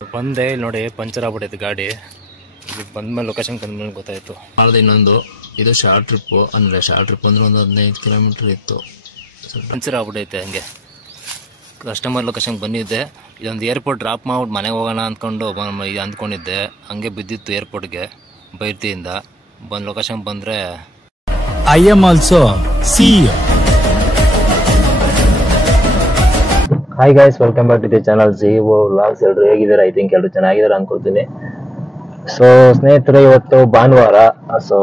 ಬಂದೆ ಇಲ್ಲಿ ನೋಡಿ ಪಂಚರ್ ಆಗ್ಬಿಟ್ಟೈತೆ ಗಾಡಿ. ಬಂದ್ಮೇಲೆ ಲೊಕೇಶನ್ ಬಂದ್ಮೇಲೆ ಗೊತ್ತಾಯ್ತು. ಮಾಡಿದೆ ಇನ್ನೊಂದು ಇದು ಶಾರ್ಟ್ ಟ್ರಿಪ್ ಅಂದ್ರೆ ಒಂದು 15 ಕಿಲೋಮೀಟರ್ ಇತ್ತು. ಪಂಚರ್ ಆಗ್ಬಿಟ್ಟೈತೆ. ಹಂಗೆ ಕಸ್ಟಮರ್ ಲೊಕೇಶನ್ ಬಂದಿದ್ದೆ. ಇದೊಂದು ಏರ್ಪೋರ್ಟ್ ಡ್ರಾಪ್ ಮಾಡ್ಬಿಟ್ಟು ಮನೆಗೆ ಹೋಗೋಣ ಅಂದ್ಕೊಂಡು ಅಂದ್ಕೊಂಡಿದ್ದೆ. ಹಂಗೆ ಬಿದ್ದಿತ್ತು ಏರ್ಪೋರ್ಟ್ಗೆ ಬೈರ್ತಿಯಿಂದ. ಬಂದು ಲೊಕೇಶನ್ ಬಂದರೆ I am also CEO. Hi guys, welcome back to the channel CEO vlogs. ಎಲ್ಲರೂ ಹೇಗಿದ್ದಾರೆ? ಐ ಥಿಂಕ್ ಎಲ್ಲರೂ ಚೆನ್ನಾಗಿದ್ದಾರೆ ಅನ್ಕೊಳ್ತೀನಿ. ಸೊ ಸ್ನೇಹಿತರೆ, ಇವತ್ತು ಭಾನುವಾರ. ಸೊ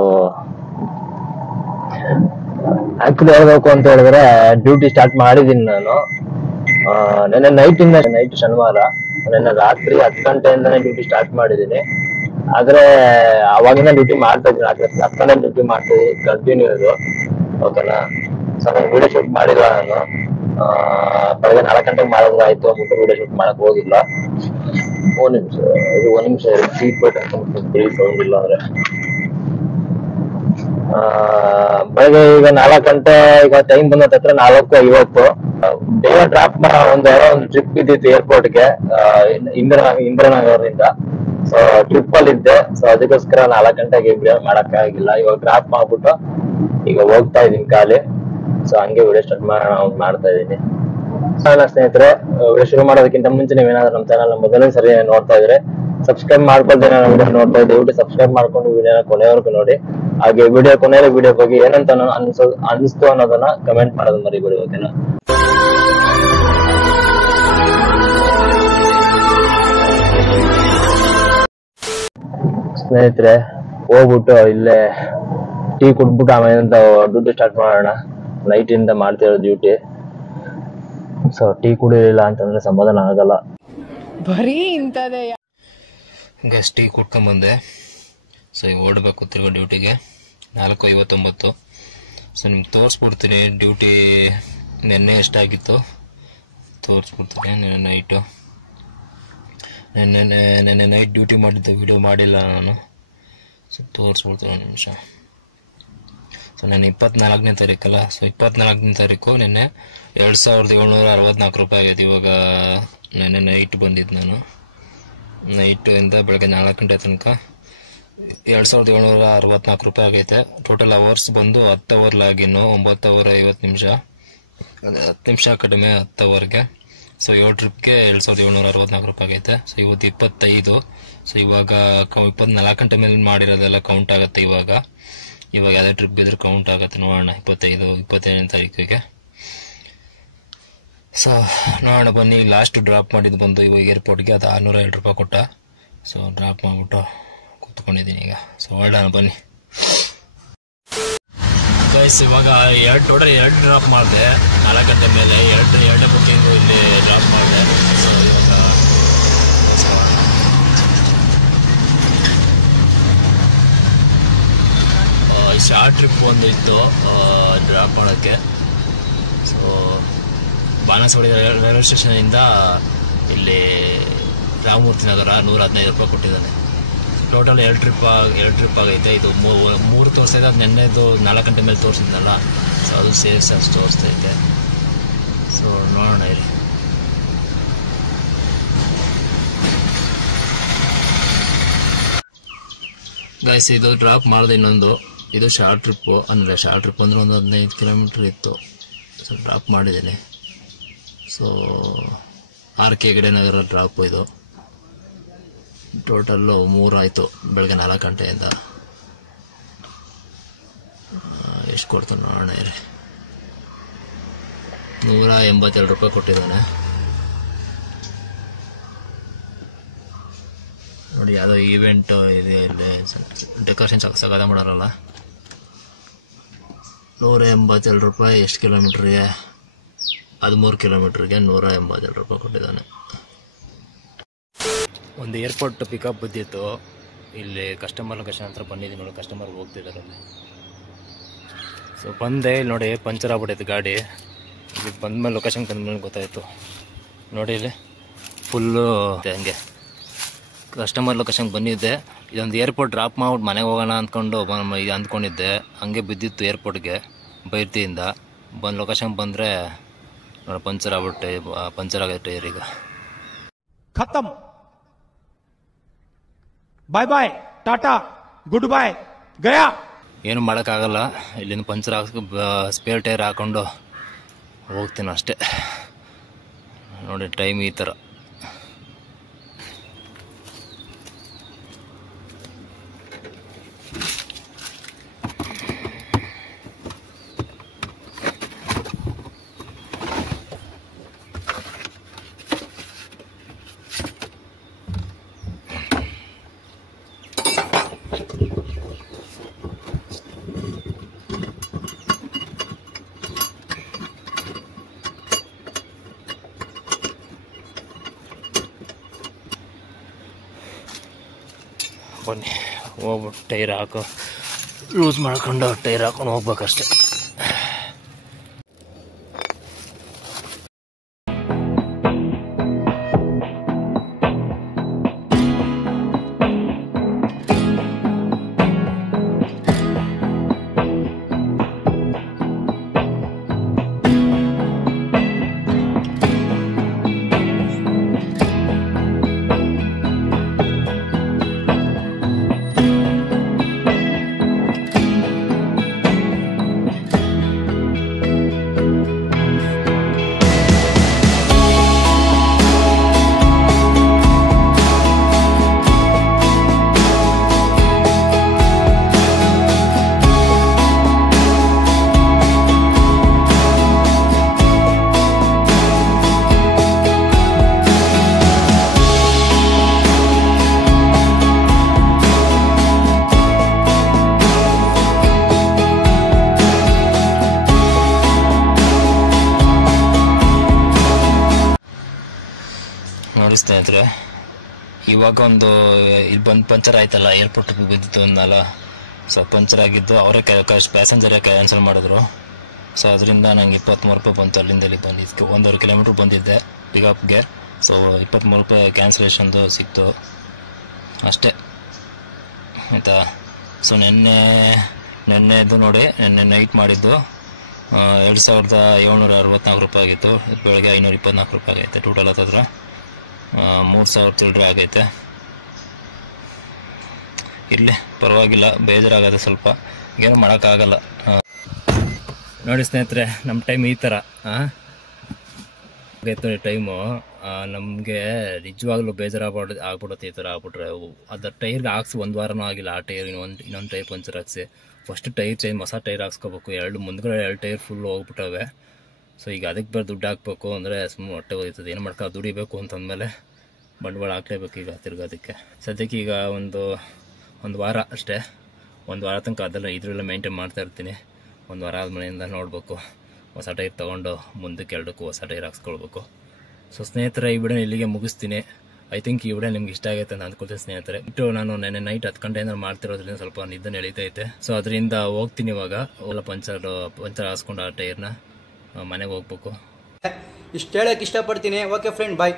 ಆಕ್ಚುಲಿ ಹೇಳ್ಬೇಕು ಅಂತ ಹೇಳಿದ್ರೆ ಡ್ಯೂಟಿ ಸ್ಟಾರ್ಟ್ ಮಾಡಿದ್ದೀನಿ ನಾನು. ನೆನ್ನೆ ನೈಟ್ ಶನಿವಾರ, ನೆನ್ನೆ ರಾತ್ರಿ 10 ಗಂಟೆಯಿಂದನೇ ಡ್ಯೂಟಿ ಸ್ಟಾರ್ಟ್ ಮಾಡಿದ್ದೀನಿ. ಆದ್ರೆ ಅವಾಗಿಂದ ಡ್ಯೂಟಿ ಮಾಡ್ತಾ ಇದ್ದೀನಿ. 10 ಗಂಟೆ ಡ್ಯೂಟಿ ಮಾಡ್ತಾ ಇದ್ದೀನಿ ಕಂಟಿನ್ಯೂ ಇದು. ಓಕೆನಾ? ಸೊ ನಾನು ವಿಡಿಯೋ ಶೂಟ್ ಮಾಡಿಲ್ಲ. ನಾನು ಬೆಳಗ್ಗೆ 4 ಗಂಟೆಗೆ ಮಾಡಿದ್ರೆ ಆಯ್ತು ಅಂದ್ಬಿಟ್ಟು ವಿಡಿಯೋ ಶೂಟ್ ಮಾಡಕ್ ಹೋಗಿಲ್ಲ. ಒಂದ್ ನಿಮಿಷ ಸೀಟ್ ಬೆಲ್ಟ್ ಹಾಕೊಂಡ್ಬಿಟ್ಟು ಸೌಂಡ್ ಇಲ್ಲ ಅಂದ್ರೆ. ಬೆಳಗ್ಗೆ ಈಗ 4 ಗಂಟೆ, ಈಗ ಟೈಮ್ ಬಂದ ಹತ್ರ 4:50. ಬೇಗ ಡ್ರಾಪ್ ಒಂದು ಟ್ರಿಪ್ ಇದ್ದಿತ್ತು ಏರ್ಪೋರ್ಟ್ಗೆ ಇಂದ್ರನಗರದಿಂದ. ಸೊ ಟ್ರಿಪ್ ಅಲ್ಲಿ ಇದ್ದೆ. ಸೊ ಅದಕ್ಕೋಸ್ಕರ 4 ಗಂಟೆಗೆ ವಿಡಿಯೋ ಮಾಡಕ್ ಆಗಿಲ್ಲ. ಇವಾಗ ಡ್ರಾಪ್ ಮಾಡ್ಬಿಟ್ಟು ಈಗ ಹೋಗ್ತಾ ಇದೀನಿ ಖಾಲಿ. ಸೊ ಹಂಗೆ ವಿಡಿಯೋ ಸ್ಟಾರ್ಟ್ ಮಾಡ್ತಾ ಇದೀನಿ. ಸ್ನೇಹಿತರೆ, ವಿಡಿಯೋ ಶುರು ಮಾಡೋದಕ್ಕಿಂತ ಮುಂಚೆ ನೀವೇನಾದ್ರೂ ನಮ್ಮ ಚಾನಲ್ ಮೊದಲನೇ ಸರಿ ನೋಡ್ತಾ ಇದ್ರೆ ಸಬ್ಸ್ಕ್ರೈಬ್ ಮಾಡ್ಕೊಳ್ದೆ ವಿಡಿಯೋ ನೋಡ್ತಾ ಇದ್ದೀವಿ. ಸಬ್ಸ್ಕ್ರೈಬ್ ಮಾಡ್ಕೊಂಡು ವಿಡಿಯೋನ ಕೊನೆವರೆಗೂ ನೋಡಿ. ಹಾಗೆ ವಿಡಿಯೋ ಕೊನೆಯಲ್ಲಿ ವಿಡಿಯೋ ಬಗ್ಗೆ ಏನಂತ ಅನಿಸ್ತು ಅನ್ನೋದನ್ನ ಕಮೆಂಟ್ ಮಾಡೋದು ಮರಿಬೇಡಿ. ಓಕೆನಾ? ಸ್ನೇಹಿತರೆ, ಹೋಗ್ಬಿಟ್ಟು ಇಲ್ಲೇ ಟೀ ಕುಡ್ಬಿಟ್ಟು ಆಮೇಲೆ ಡ್ಯೂಟಿ ಸ್ಟಾರ್ಟ್ ಮಾಡೋಣ. ನೈಟ್ ಇಂದ ಮಾಡ್ತಿರೋ ಡ್ಯೂಟಿ. ಸೊ ಟೀ ಕುಡಿಲಿಲ್ಲ ಅಂತಂದ್ರೆ ಸಮಾಧಾನ ಆಗಲ್ಲ. ಬರೀ ಇಂಥದೇ. Gas tea ಕುಡ್ಕೊಂಬಂದೆ. ಸೊ ಈಗ ಓಡಬೇಕು ತಿರ್ಗೋ ಡ್ಯೂಟಿಗೆ. 4:59. ಸೊ ನಿಮ್ಗೆ ತೋರಿಸ್ಬಿಡ್ತೀನಿ ಡ್ಯೂಟಿ ನೆನ್ನೆ ಎಷ್ಟಾಗಿತ್ತು ತೋರಿಸ್ಬಿಡ್ತೀನಿ. ನೆನ್ನೆ ನೈಟ್ ಡ್ಯೂಟಿ ಮಾಡಿದ್ದು ವಿಡಿಯೋ ಮಾಡಿಲ್ಲ ನಾನು. ಸೊ ತೋರಿಸ್ಬಿಡ್ತೀನಿ ಒಂದು ನಿಮಿಷ. ಸೊ ನೆನ್ನೆ 24ನೇ ತಾರೀಕಲ್ಲ. ಸೊ 24ನೇ ತಾರೀಕು ನೆನ್ನೆ 2764 ರೂಪಾಯಿ ಆಗೈತೆ. ಇವಾಗ ನೆನ್ನೆ ನೈಟ್ ಬಂದಿದ್ದು ನಾನು. ನೈಟಿಂದ ಬೆಳಗ್ಗೆ 4 ಗಂಟೆ ತನಕ 2764 ರೂಪಾಯಿ ಆಗೈತೆ. ಟೋಟಲ್ ಅವರ್ಸ್ ಬಂದು 10 ಅವರ್ ಲಾಗಿನ್ನು, 9 ಅವರ್ 50 ನಿಮಿಷ, 10 ನಿಮಿಷ ಕಡಿಮೆ 10 ಅವರ್ಗೆ. ಸೊ 7 ಟ್ರಿಪ್ಗೆ 2764 ರೂಪಾಯಿ ಆಗೈತೆ. ಸೊ ಇವತ್ತು 25. ಸೊ ಇವಾಗ 24 ಗಂಟೆ ಮೇಲೆ ಮಾಡಿರೋದೆಲ್ಲ ಕೌಂಟ್ ಆಗುತ್ತೆ. ಇವಾಗ ಯಾವುದೇ ಟ್ರಿಪ್ ಇದ್ರೆ ಕೌಂಟ್ ಆಗುತ್ತೆ. ನೋಡೋಣ 25-27ನೇ ತಾರೀಕಿಗೆ. ಸೊ ನೋಡೋಣ ಬನ್ನಿ. ಲಾಸ್ಟ್ ಡ್ರಾಪ್ ಮಾಡಿದ್ದು ಬಂದು ಇವಾಗ ಏರ್ಪೋರ್ಟ್ಗೆ ಅದು 602 ರೂಪಾಯಿ ಕೊಟ್ಟ. ಸೊ ಡ್ರಾಪ್ ಮಾಡಿಬಿಟ್ಟು ಕೂತ್ಕೊಂಡಿದ್ದೀನಿ ಈಗ. ಸೊ ಹೊರಡೋಣ ಬನ್ನಿ ಗೈಸ್. ಇವಾಗ ಟೋಟಲ್ 2 ಡ್ರಾಪ್ ಮಾಡಿದೆ 4 ಗಂಟೆ ಮೇಲೆ. 2 ಬುಕ್ಕಿಂಗ್ ಇಲ್ಲಿ ಡ್ರಾಪ್ ಮಾಡಿದೆ. ಸೊ ಇವಾಗ ಶಾರ್ಟ್ ಟ್ರಿಪ್ ಒಂದು ಇತ್ತು ಡ್ರಾಪ್ ಮಾಡೋಕ್ಕೆ. ಸೊ ಬಾಣಸವಾಡಿ ರೈಲ್ವೆ ಸ್ಟೇಷನಿಂದ ಇಲ್ಲಿ ರಾಮಮೂರ್ತಿ ನಗರ 115 ರೂಪಾಯಿ ಕೊಟ್ಟಿದ್ದಾನೆ. ಟೋಟಲ್ 2 ಟ್ರಿಪ್ ಆಗೈತೆ. ಇದು 3 ತೋರಿಸ್ತಾ ಅದು ನೆನ್ನೆದು 4 ಗಂಟೆ ಮೇಲೆ ತೋರಿಸಿದ್ನಲ್ಲ. ಸೊ ಅದು ಸೇರ್ಸ್ ಅಷ್ಟು ತೋರಿಸ್ತೈತೆ. ಸೊ ನೋಡೋಣ ಇಲ್ಲಿ. ಗೈಸ್, ಇದು ಡ್ರಾಪ್ ಮಾಡಿದೆ ಇನ್ನೊಂದು. ಇದು ಶಾರ್ಟ್ ಟ್ರಿಪ್ ಅಂದರೆ ಒಂದು 15 ಕಿಲೋಮೀಟರ್ ಇತ್ತು. ಸೊ ಡ್ರಾಪ್ ಮಾಡಿದ್ದೀನಿ. ಸೊ RK ಹೆಗಡೆ ನಗರ ಡ್ರಾಪ್. ಇದು ಟೋಟಲ್ಲು 3 ಆಯಿತು ಬೆಳಗ್ಗೆ 4 ಗಂಟೆಯಿಂದ. ಎಷ್ಟು ಕೊಡ್ತಾನೆ ನೋಡೋಣ ಇರಿ. 182 ರೂಪಾಯಿ ಕೊಟ್ಟಿದ್ದಾನೆ ನೋಡಿ. ಯಾವುದೋ ಈವೆಂಟ್ ಇದೆ, ಇಲ್ಲಿ ಡೆಕೋರೇಷನ್ ಸಗದ ಮಾಡೋರಲ್ಲ. 182 ರೂಪಾಯಿ. ಎಷ್ಟು ಕಿಲೋಮೀಟ್ರಿಗೆ? 13 ಕಿಲೋಮೀಟ್ರಿಗೆ 182 ರೂಪಾಯಿ ಕೊಟ್ಟಿದ್ದಾನೆ. ಒಂದು ಏರ್ಪೋರ್ಟ್ ಪಿಕಪ್ ಬಿದ್ದಿತ್ತು. ಇಲ್ಲಿ ಕಸ್ಟಮರ್ ಲೊಕೇಶನ್ ಹತ್ರ ಬಂದಿದ್ದೀನಿ ನೋಡಿ. ಕಸ್ಟಮರ್ ಹೋಗ್ತಿದ್ದಾರೆ. ಸೊ ಬಂದೆ ಇಲ್ಲಿ ನೋಡಿ ಪಂಚರ್ ಆಗ್ಬಿಟ್ಟೈತೆ ಗಾಡಿ. ಇಲ್ಲಿ ಬಂದ್ಮೇಲೆ ಲೊಕೇಶನ್ ಬಂದ್ಮೇಲೆ ಗೊತ್ತಾಯಿತು ನೋಡಿ. ಇಲ್ಲಿ ಫುಲ್ಲು ಹಂಗೆ ಕಸ್ಟಮರ್ ಲೊಕೇಶನ್ ಬಂದಿದ್ದೆ. ಇದೊಂದು ಏರ್ಪೋರ್ಟ್ ಡ್ರಾಪ್ ಮಾಡ್ಬಿಟ್ಟು ಮನೆಗೆ ಹೋಗೋಣ ಅಂದ್ಕೊಂಡಿದ್ದೆ. ಹಂಗೆ ಬಿದ್ದಿತ್ತು ಏರ್ಪೋರ್ಟ್ಗೆ ಬೈರ್ತಿಯಿಂದ. ಬಂದು ಲೊಕೇಶನ್ ಬಂದರೆ ನೋಡಿ ಪಂಚರ್ ಆಗೈತೆ ಟೈರ್. ಈಗ ಖತಮ್ ಬಾಯ್ ಬಾಯ್, ಟಾಟಾ, ಗುಡ್ ಬಾಯ್, ಗಯಾ. ಏನು ಮಾಡೋಕ್ಕಾಗಲ್ಲ, ಇಲ್ಲಿಂದ ಪಂಚರ್ ಸ್ಪೇರ್ ಟೈರ್ ಹಾಕೊಂಡು ಹೋಗ್ತೀನಿ ಅಷ್ಟೇ. ನೋಡಿ ಟೈಮ್ ಈ ಥರ. ಬನ್ನಿ ಹೋಗ್ಬಿಟ್ಟು ಟೈರ್ ಲೂಸ್ ಮಾಡ್ಕೊಂಡು ಟೈರ್ ಹಾಕೊಂಡು ಹೋಗ್ಬೇಕಷ್ಟೆ. ನೋಡಿ ಸ್ನೇಹಿತರೆ, ಇವಾಗ ಒಂದು ಇದು ಬಂದು ಪಂಚರ್ ಆಯ್ತಲ್ಲ, ಏರ್ಪೋರ್ಟಿಗೆ ಬಿದ್ದಿತ್ತು ಒಂದಲ್ಲ. ಸೊ ಪಂಚರ್ ಆಗಿದ್ದು ಅವರೇ ಪ್ಯಾಸೆಂಜರೇ ಕ್ಯಾನ್ಸಲ್ ಮಾಡಿದ್ರು. ಸೊ ಅದರಿಂದ ನಂಗೆ 23 ರೂಪಾಯಿ ಬಂತು. ಅಲ್ಲಿಂದ ಇಲ್ಲಿ ಬಂದಿದ್ದಕ್ಕೆ 1.5 ಕಿಲೋಮೀಟ್ರ್ ಬಂದಿದ್ದೆ ಪಿಕಪ್ಗೆ. ಸೊ 23 ರೂಪಾಯಿ ಕ್ಯಾನ್ಸಲೇಷನ್ದು ಸಿಕ್ತು ಅಷ್ಟೇ ಆಯಿತಾ. ಸೊ ನೆನ್ನೆದು ನೋಡಿ, ನೆನ್ನೆ ನೈಟ್ ಮಾಡಿದ್ದು 2764 ರೂಪಾಯಿ ಆಗಿತ್ತು. ಬೆಳಗ್ಗೆ 524 ರೂಪಾಯಿ ಆಗೈತೆ. ಟೋಟಲ್ ಹತ್ತಿರ 3000 ಚಿಲ್ಲರೆ ಆಗೈತೆ. ಇರಲಿ, ಪರವಾಗಿಲ್ಲ, ಬೇಜಾರಾಗತ್ತೆ ಸ್ವಲ್ಪ, ಏನೂ ಮಾಡೋಕ್ಕಾಗಲ್ಲ. ನೋಡಿ ಸ್ನೇಹಿತರೆ, ನಮ್ಮ ಟೈಮ್ ಈ ಥರ ಆಗೈತೆ ಟೈಮು. ನಮಗೆ ನಿಜವಾಗ್ಲೂ ಆಗ್ಬಿಡುತ್ತೆ ಈ ಥರ ಆಗ್ಬಿಟ್ರೆ. ಅದು ಟೈರ್ಗೆ ಹಾಕ್ಸಿ 1 ವಾರನೂ ಆಗಿಲ್ಲ. ಆ ಟೈರ್ ಇನ್ನೊಂದು ಟೈರ್ ಪಂಚರ್ ಹಾಕ್ಸಿ ಫಸ್ಟ್ ಟೈರ್ ಚೇಂಜ್, ಹೊಸ ಟೈರ್ ಹಾಕ್ಸ್ಕೋಬೇಕು. ಮುಂದ್ಗಡೆ 2 ಟೈರ್ ಫುಲ್ ಹೋಗ್ಬಿಟ್ಟವೆ. ಸೊ ಈಗ ಅದಕ್ಕೆ ದುಡ್ಡು ಹಾಕ್ಬೇಕು ಅಂದರೆ ಸುಮ್ಮನೆ ಹೊಟ್ಟೆ ಹೋಗ್ತದೆ. ಏನು ಮಾಡ್ಕೊ ದುಡಿಬೇಕು ಅಂತಂದಮೇಲೆ ಬಂಡವಾಳ ಹಾಕ್ಲೇಬೇಕು ಈಗ ತಿರ್ಗೋದಕ್ಕೆ. ಸದ್ಯಕ್ಕೆ ಈಗ ಒಂದು ವಾರ ಅಷ್ಟೇ. 1 ವಾರ ತನಕ ಇದರೆಲ್ಲ ಮೇಂಟೈನ್ ಮಾಡ್ತಾ ಇರ್ತೀನಿ. 1 ವಾರ ಆದಮೇಲಿಂದ ನೋಡಬೇಕು, ಹೊಸ ಟೈರ್ ತೊಗೊಂಡು ಮುಂದಕ್ಕೆ 2ಕ್ಕೂ ಹೊಸ ಟೈರ್ ಹಾಕ್ಸ್ಕೊಳ್ಬೇಕು. ಸೊ ಸ್ನೇಹಿತರೆ, ಈ ವಿಡಿಯೋ ಇಲ್ಲಿಗೆ ಮುಗಿಸ್ತೀನಿ. ಐ ಥಿಂಕ್ ಈ ವಿಡಿಯೋ ನಿಮ್ಗೆ ಇಷ್ಟ ಆಗುತ್ತೆ ಅಂತ ಅಂದ್ಕೊಳ್ತೀನಿ ಸ್ನೇಹಿತರೆ. ನಾನು ನೆನ್ನೆ ನೈಟ್ 10 ಗಂಟೆಯಿಂದ ಮಾಡ್ತಿರೋದ್ರಿಂದ ಸ್ವಲ್ಪ ನಿದ್ದೆ ಎಳೀತೈತೆ. ಸೊ ಅದರಿಂದ ಹೋಗ್ತೀನಿ ಇವಾಗ. ಎಲ್ಲ ಪಂಚರ್ ಹಾಸ್ಕೊಂಡು ಆ ಟೈರ್ನ ಮನೆಗೆ ಹೋಗ್ಬೇಕು. ಇಷ್ಟು ಹೇಳಕ್ಕೆ ಇಷ್ಟಪಡ್ತೀನಿ. ಓಕೆ ಫ್ರೆಂಡ್, ಬಾಯ್.